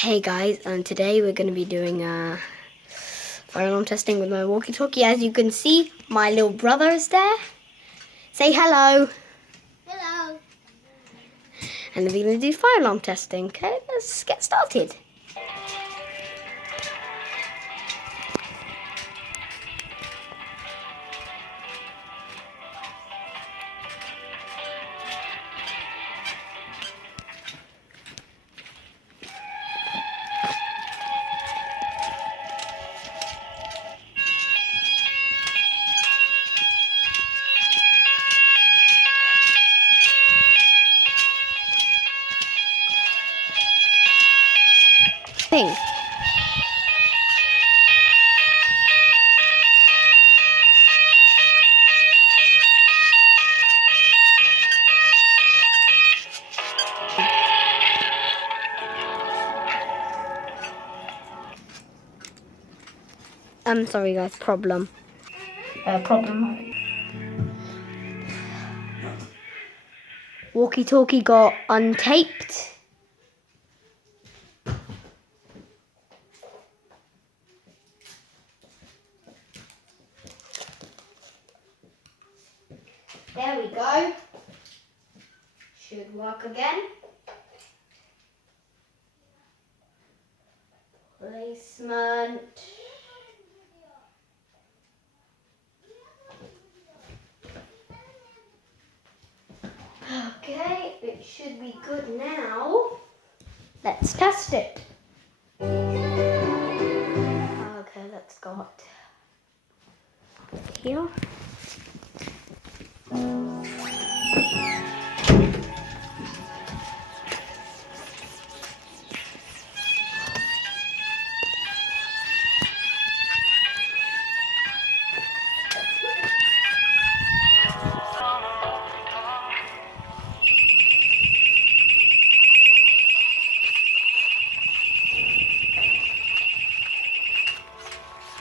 Hey guys, today we're going to be doing fire alarm testing with my walkie-talkie. As you can see, my little brother is there. Say hello. Hello. And we're going to do fire alarm testing. Okay, let's get started. Thing. I'm sorry guys, problem. Problem. Walkie-talkie got untaped. There we go. Should work again. Placement. Okay, it should be good now. Let's test it. Okay, let's go up here.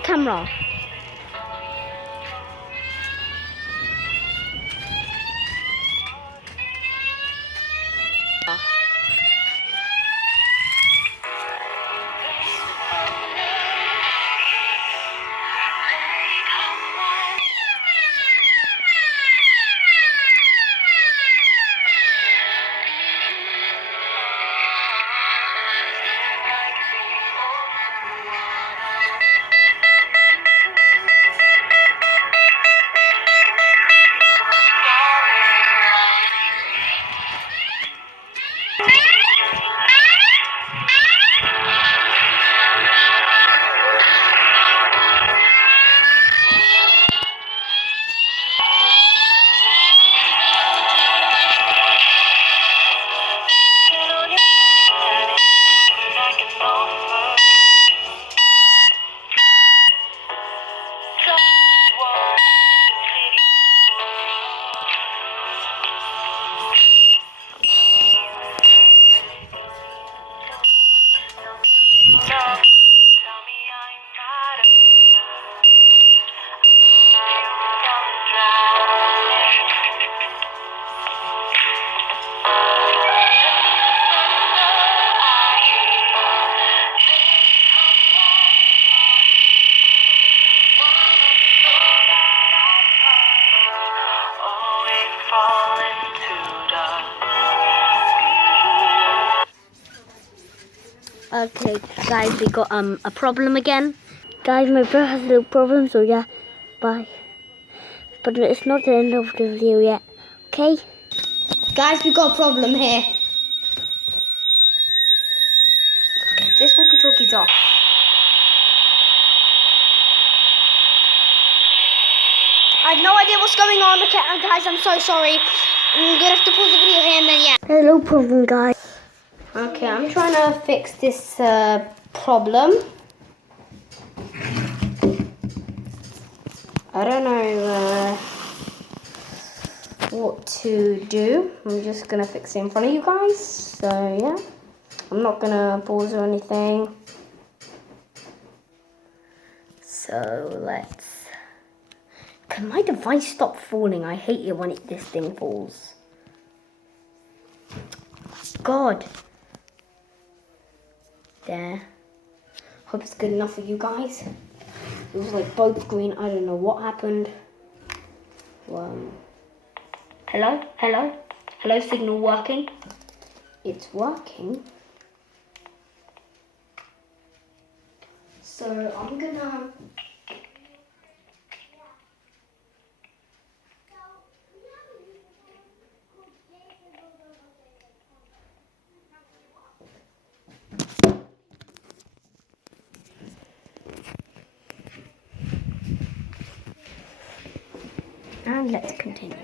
Camera. Okay, guys, we got a problem again. Guys, my brother has a little problem, so yeah, bye. But it's not the end of the video yet, okay? Guys, we got a problem here. This walkie-talkie's off. I have no idea what's going on. Okay, guys, I'm so sorry. I'm gonna have to pause the video here and then yeah. Hello, problem, guys. Okay, I'm trying to fix this problem. I don't know what to do. I'm just gonna fix it in front of you guys. So yeah, I'm not gonna pause or anything. So let's. Can my device stop falling? I hate it when this thing falls. God. there. Hope it's good enough for you guys. It was like both green. I don't know what happened. Hello? Hello? Hello, signal working? It's working. So I'm gonna... And let's continue.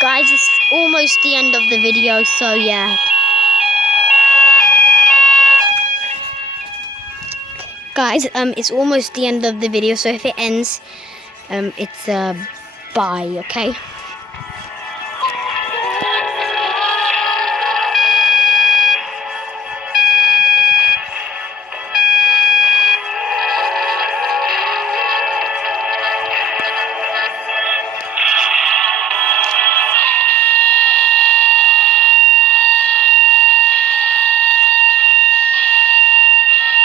Guys, it's almost the end of the video, so yeah. Guys, it's almost the end of the video, so if it ends, it's bye, okay?